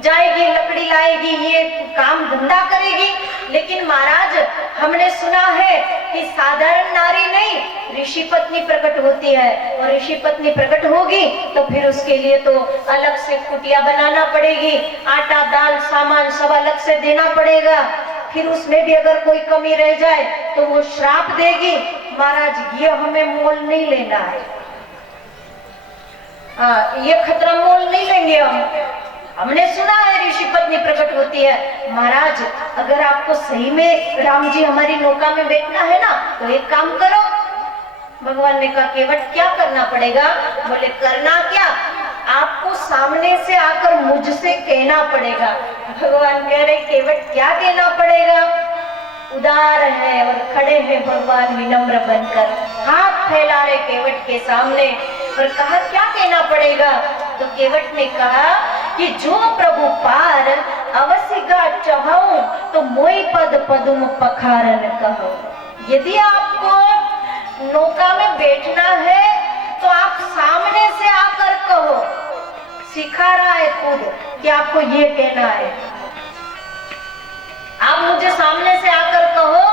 जाएगी, लकड़ी लाएगी, ये काम धंधा करेगी। लेकिन महाराज हमने सुना है कि साधारण नारी नहीं, ऋषि पत्नी प्रकट होती है, और ऋषि पत्नी प्रकट होगी तो फिर उसके लिए तो अलग से कुटिया बनाना पड़ेगी, आटा दाल सामान सब अलग से देना पड़ेगा। फिर उसमें भी अगर कोई कमी रह जाए तो वो श्राप देगी। महाराज ये हमें मोल नहीं लेना है, ये खतरा मोल नहीं लेंगे हम। हमने सुना है ऋषि पत्नी प्रकट होती है। महाराज अगर आपको सही में राम जी हमारी नौका में बैठना है ना तो एक काम करो। भगवान ने कहा केवट क्या करना पड़ेगा? बोले करना क्या, आपको सामने से आकर मुझसे कहना पड़ेगा। भगवान कह रहे केवट क्या कहना पड़ेगा? उदार है और खड़े हैं भगवान विनम्र बनकर, हाथ फैला रहे केवट के सामने, और कहा क्या कहना पड़ेगा? तो केवट ने कहा कि जो प्रभु पार अवसिगा चाहूं तो मोई पद पदुम पखारन कहो। यदि आपको नौका में बैठना है तो आप सामने से आकर कहो। सिखा रहा है खुद कि आपको ये कहना है। आप मुझे सामने से आकर कहो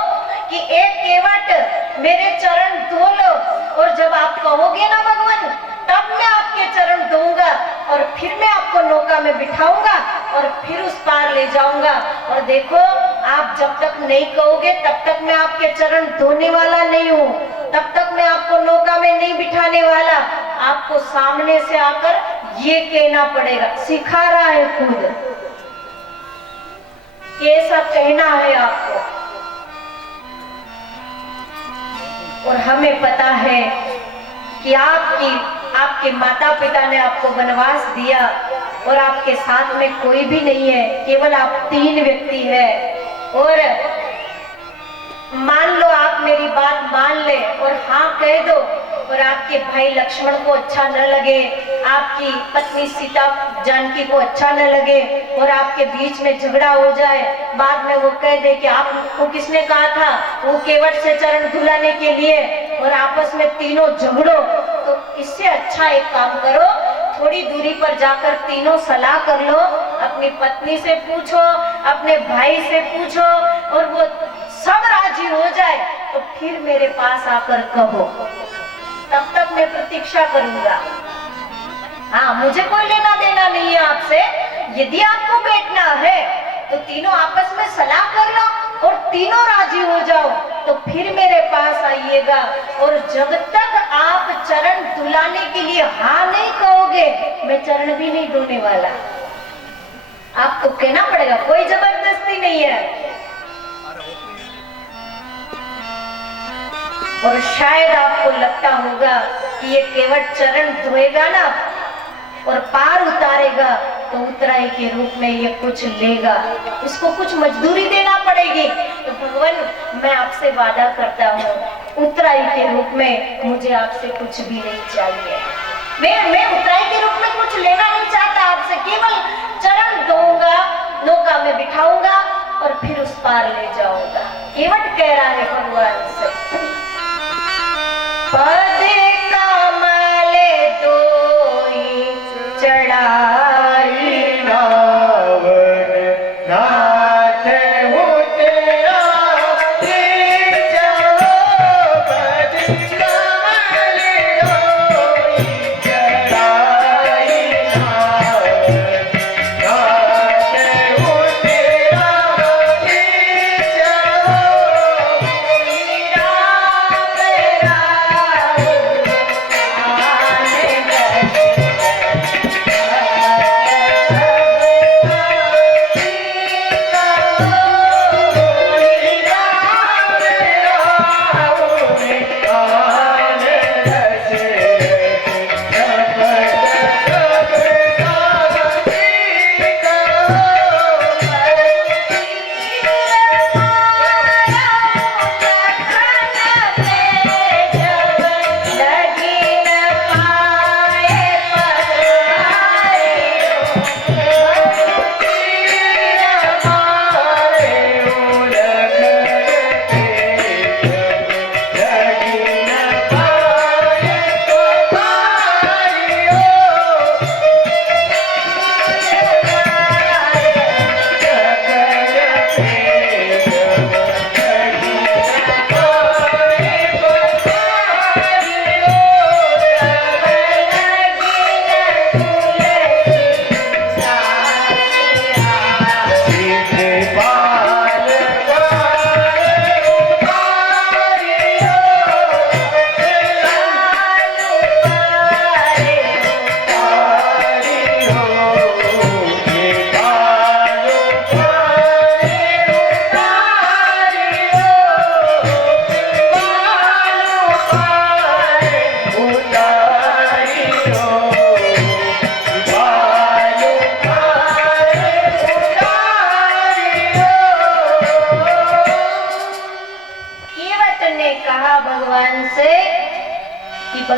कि एक केवट मेरे चरण धो लो, और जब आप कहोगे ना भगवान तब मैं आपके चरण धोऊंगा और फिर मैं आपको नौका में बिठाऊंगा और फिर उस पार ले जाऊंगा। और देखो आप जब तक नहीं कहोगे तब तक मैं आपके चरण धोने वाला नहीं हूँ, तब तक मैं आपको नौका में नहीं बिठाने वाला। आपको सामने से आकर ये कहना पड़ेगा। सिखा रहा है खुद, कैसा कहना है आपको। और हमें पता है कि आपके माता पिता ने आपको वनवास दिया और आपके साथ में कोई भी नहीं है, केवल आप 3 व्यक्ति हैं। और मान लो आप मेरी बात मान ले और हाँ कह दो, और आपके भाई लक्ष्मण को अच्छा न लगे, आपकी पत्नी सीता जानकी को अच्छा न लगे, और आपके बीच में झगड़ा हो जाए, बाद में वो कह दे कि आपको किसने कहा था वो केवट से चरण धुलाने के लिए, और आपस में तीनों झगड़ो, तो इससे अच्छा एक काम करो, थोड़ी दूरी पर जाकर तीनों सलाह कर लो, अपनी पत्नी से पूछो, अपने भाई से पूछो, और वो सब राजी हो जाए तो फिर मेरे पास आकर कहो, तब तक मैं प्रतीक्षा करूंगा। हाँ, मुझे कोई लेना देना नहीं है आपसे। यदि आपको बैठना है तो तीनों आपस में सलाह कर लो और तीनों राजी हो जाओ तो फिर मेरे पास आइएगा। और जब तक आप चरण धुलाने के लिए हाँ नहीं कहोगे मैं चरण भी नहीं धोने वाला। आपको कहना पड़ेगा, कोई जबरदस्ती नहीं है। और शायद आपको लगता होगा कि ये केवट चरण धोएगा ना और पार उतारेगा तो उतराई के रूप में ये कुछ लेगा, इसको कुछ मजदूरी देना पड़ेगी। तो भगवान मैं आपसे वादा करता हूँ उतराई के रूप में मुझे आपसे कुछ भी नहीं चाहिए। मैं उतराई के रूप में कुछ लेना नहीं चाहता आपसे, केवल चरण धोऊंगा, नौका में बिठाऊंगा और फिर उस पार ले जाऊंगा। केवट कह रहा है भगवान से, पद कमले दोई चढ़ाई रावण नाथ उतरा जाओ, पद कमले दोई चढ़ाई रावण नाथ उतरा जाओ,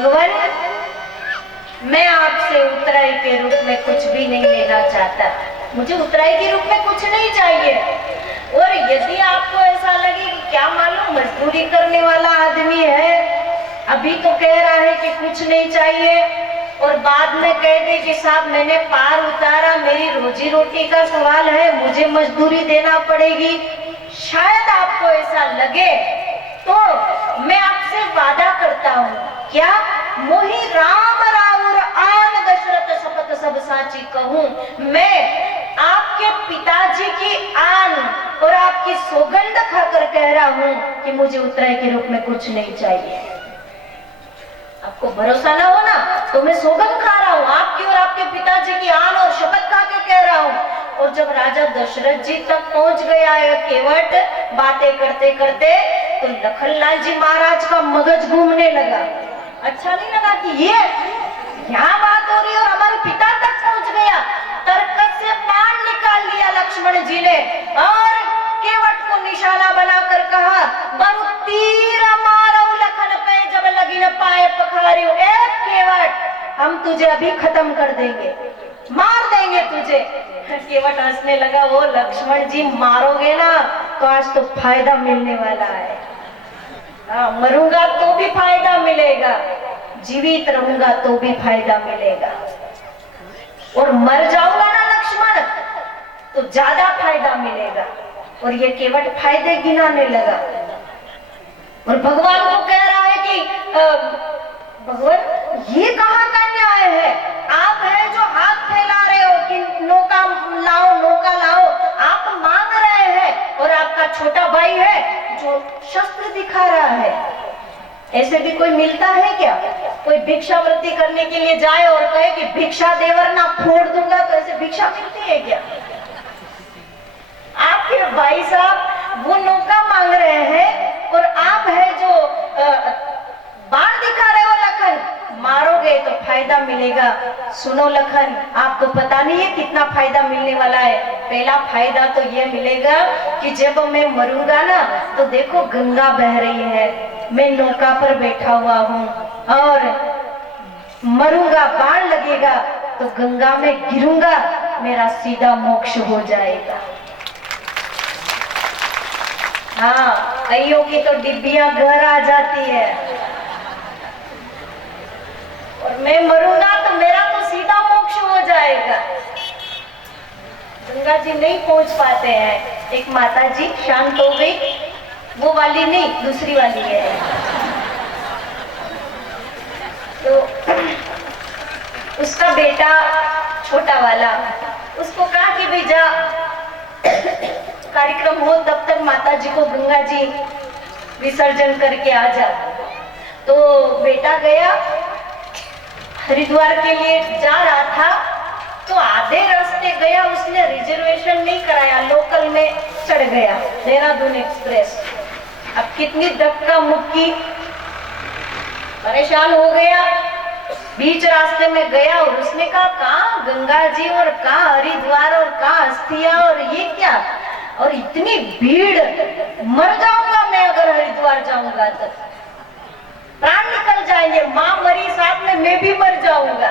भगवान, मैं आपसे उतराई के रूप में कुछ भी नहीं लेना चाहता, मुझे उतराई के रूप में कुछ नहीं चाहिए। और यदि आपको ऐसा लगे कि क्या मालूम मजदूरी करने वाला आदमी है, अभी तो कह रहा है कि कुछ नहीं चाहिए और बाद में कह दे कि साहब मैंने पार उतारा, मेरी रोजी रोटी का सवाल है, मुझे मजदूरी देना पड़ेगी, शायद आपको ऐसा लगे, तो मैं आपसे वादा करता हूँ, क्या मोहि राम राउर आन दशरथ शपथ सब साची कहूँ, मैं आपके पिताजी की आन और आपकी सौगंध खाकर कह रहा हूँ कि मुझे उतराई के रूप में कुछ नहीं चाहिए। आपको भरोसा ना हो ना, तो मैं सौगंध खा रहा हूँ आपकी और आपके पिताजी की आन और शपथ खा के कह रहा हूँ। और जब राजा दशरथ जी तक पहुंच गया है केवट, बातें करते करते, तो लखनलाल जी महाराज का मगज घूमने लगा। अच्छा नहीं लगा कि ये यहाँ बात हो रही है और हमारे पिता तक पहुंच गया। तरकस से बाण निकाल लिया लक्ष्मण जी ने और केवट को निशाना बनाकर कहा, बरु तीर मारो लखन पे जब लगी न पाए पखारियो, ए केवट हम तुझे अभी खत्म कर देंगे, मार देंगे तुझे। केवट हंसने लगा, वो लक्ष्मण जी मारोगे ना तो आज तो फायदा मिलने वाला है, मरूंगा तो भी फायदा मिलेगा, जीवित रहूंगा तो भी फायदा मिलेगा, और मर जाऊंगा ना लक्ष्मण तो ज्यादा फायदा मिलेगा। और ये केवट फायदे गिनाने लगा और भगवान को कह रहा है कि भगवान ये कहाँ का न्याय है, आप है जो हाथ फैला रहे हो कि नौका लाओ नौका लाओ, आप मांग रहे हैं और आपका छोटा भाई है जो शस्त्र दिखा रहा है। ऐसे भी कोई मिलता है क्या? कोई भिक्षावृत्ति करने के लिए जाए और कहे कि भिक्षा देवर ना फोड़ दूंगा, तो ऐसे भिक्षा मिलती है क्या? आपके भाई साहब वो नौका मांग रहे हैं और आप है जो बाण दिखा रहे हो, लखन मारोगे तो फायदा मिलेगा। सुनो लखन, आपको पता नहीं है कितना फायदा मिलने वाला है। पहला फायदा तो ये मिलेगा कि जब मैं मरूंगा ना तो देखो गंगा बह रही है, मैं नौका पर बैठा हुआ हूँ और मरूंगा, बाण लगेगा तो गंगा में गिरूंगा, मेरा सीधा मोक्ष हो जाएगा। हाँ, अइयों की तो डिब्बियां घर आ जाती है और मैं मरूंगा तो मेरा तो सीधा मोक्ष हो जाएगा। गंगा जी नहीं पहुंच पाते हैं। एक माता जी शांत हो गई, वो वाली नहीं, दूसरी वाली है। तो उसका बेटा छोटा वाला उसको कहा कि भाई जा, कार्यक्रम हो तब तक माता जी को गंगा जी विसर्जन करके आ जा। तो बेटा गया, हरिद्वार के लिए जा रहा था, तो आधे रास्ते गया, उसने रिजर्वेशन नहीं कराया, लोकल में चढ़ गया, देहरादून एक्सप्रेस। अब कितनी धक्का मुक्की, परेशान हो गया। बीच रास्ते में गया और उसने कहा कहाँ गंगा जी और कहाँ हरिद्वार और कहाँ अस्थिया और ये क्या, और इतनी भीड़, मर जाऊंगा मैं अगर हरिद्वार जाऊंगा तो, प्राण निकल जाएंगे, माँ मरी साथ में मैं भी मर जाऊंगा।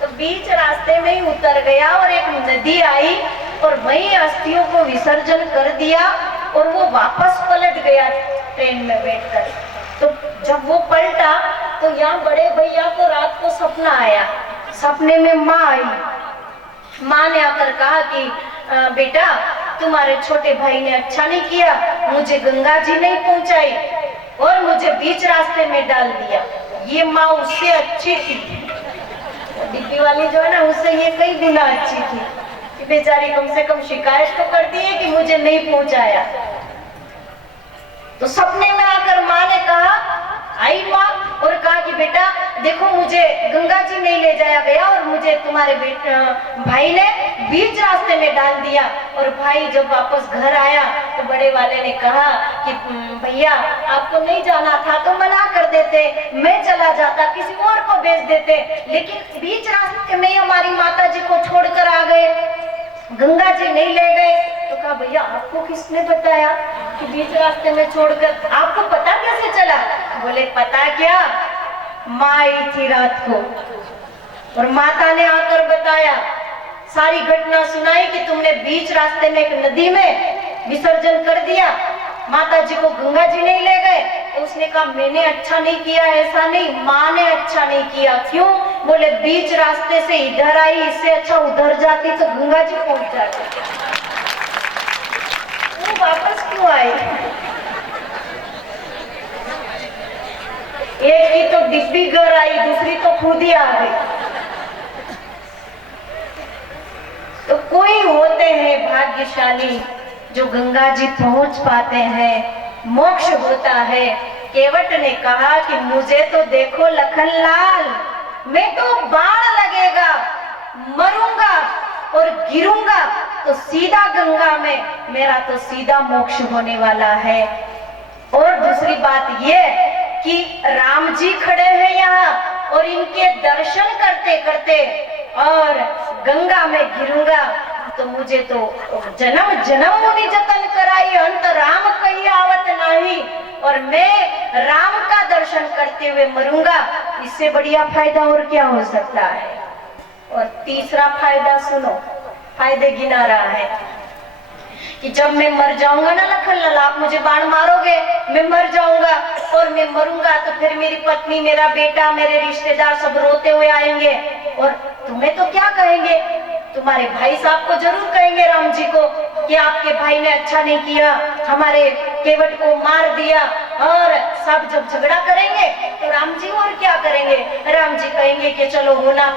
तो बीच रास्ते में ही उतर गया और एक नदी आई और वहीं अस्थियों को विसर्जन कर दिया और वो वापस पलट गया ट्रेन में बैठकर। तो जब वो पलटा तो यहाँ बड़े भैया को रात को सपना आया, सपने में माँ आई। माँ ने आकर कहा कि बेटा तुम्हारे छोटे भाई ने अच्छा नहीं किया, मुझे गंगा जी नहीं पहुंचाई और मुझे बीच रास्ते में डाल दिया। ये माँ उससे अच्छी थी, डिब्बी वाली जो है ना, उससे ये कई गुना अच्छी थी कि बेचारी कम से कम शिकायत तो करती है कि मुझे नहीं पहुंचाया। तो सपने में आकर माँ ने कहा, आई माँ और कहा कि बेटा देखो मुझे गंगा जी नहीं ले जाया गया और मुझे तुम्हारे भाई ने बीच रास्ते में डाल दिया। और भाई जब वापस घर आया तो बड़े वाले ने कहा कि भैया आपको नहीं जाना था तो मना कर देते, मैं चला जाता, किसी और को भेज देते, लेकिन बीच रास्ते में हमारी माता जी को छोड़कर आ गए, गंगा जी नहीं ले गए। तो कहा भैया आपको किसने बताया कि बीच रास्ते में छोड़कर, आपको पता कैसे चला? बोले पता क्या, माँ आई थी रात को और माता ने आकर बताया, सारी घटना सुनाई कि तुमने बीच रास्ते में एक नदी में विसर्जन कर दिया, माता जी को गंगा जी नहीं ले गए। तो उसने कहा मैंने अच्छा नहीं किया, ऐसा नहीं, माँ ने अच्छा नहीं किया। क्यों? बोले बीच रास्ते से इधर आई, इससे अच्छा उधर जाती तो गंगा जी पहुंच जाती। वो वापस क्यों आई? एक की तो डिब्बी घर आई, दूसरी तो खुद ही आ गई। तो कोई होते हैं भाग्यशाली जो गंगा जी पहुंच पाते हैं, मोक्ष होता है। केवट ने कहा कि मुझे तो देखो लखनलाल, मैं तो बाण लगेगा, मरूंगा और गिरूंगा तो सीधा गंगा में, मेरा तो सीधा मोक्ष होने वाला है। और दूसरी बात यह कि राम जी खड़े हैं यहाँ और इनके दर्शन करते करते और गंगा में गिरूंगा तो मुझे तो जन्म जन्म मुनि जतन कराई, अंत राम कही आवत नहीं, और मैं राम का दर्शन करते हुए मरूंगा। इससे बढ़िया फायदा और क्या हो सकता है? और तीसरा फायदा सुनो, फायदे गिना रहा है कि जब मैं मर जाऊंगा ना लखनलाल, आप मुझे बाण मारोगे, मैं मर जाऊंगा और मैं मरूंगा तो फिर मेरी पत्नी, मेरा बेटा, मेरे रिश्तेदार सब रोते हुए आएंगे और तुम्हें तो क्या कहेंगे? तुम्हारे भाई साहब को जरूर कहेंगे, राम जी को, कि आपके भाई ने अच्छा नहीं किया, हमारे केवट को मार दिया। और सब जब झगड़ा करेंगे तो राम जी और क्या करेंगे? राम जी कहेंगे कि चलो होना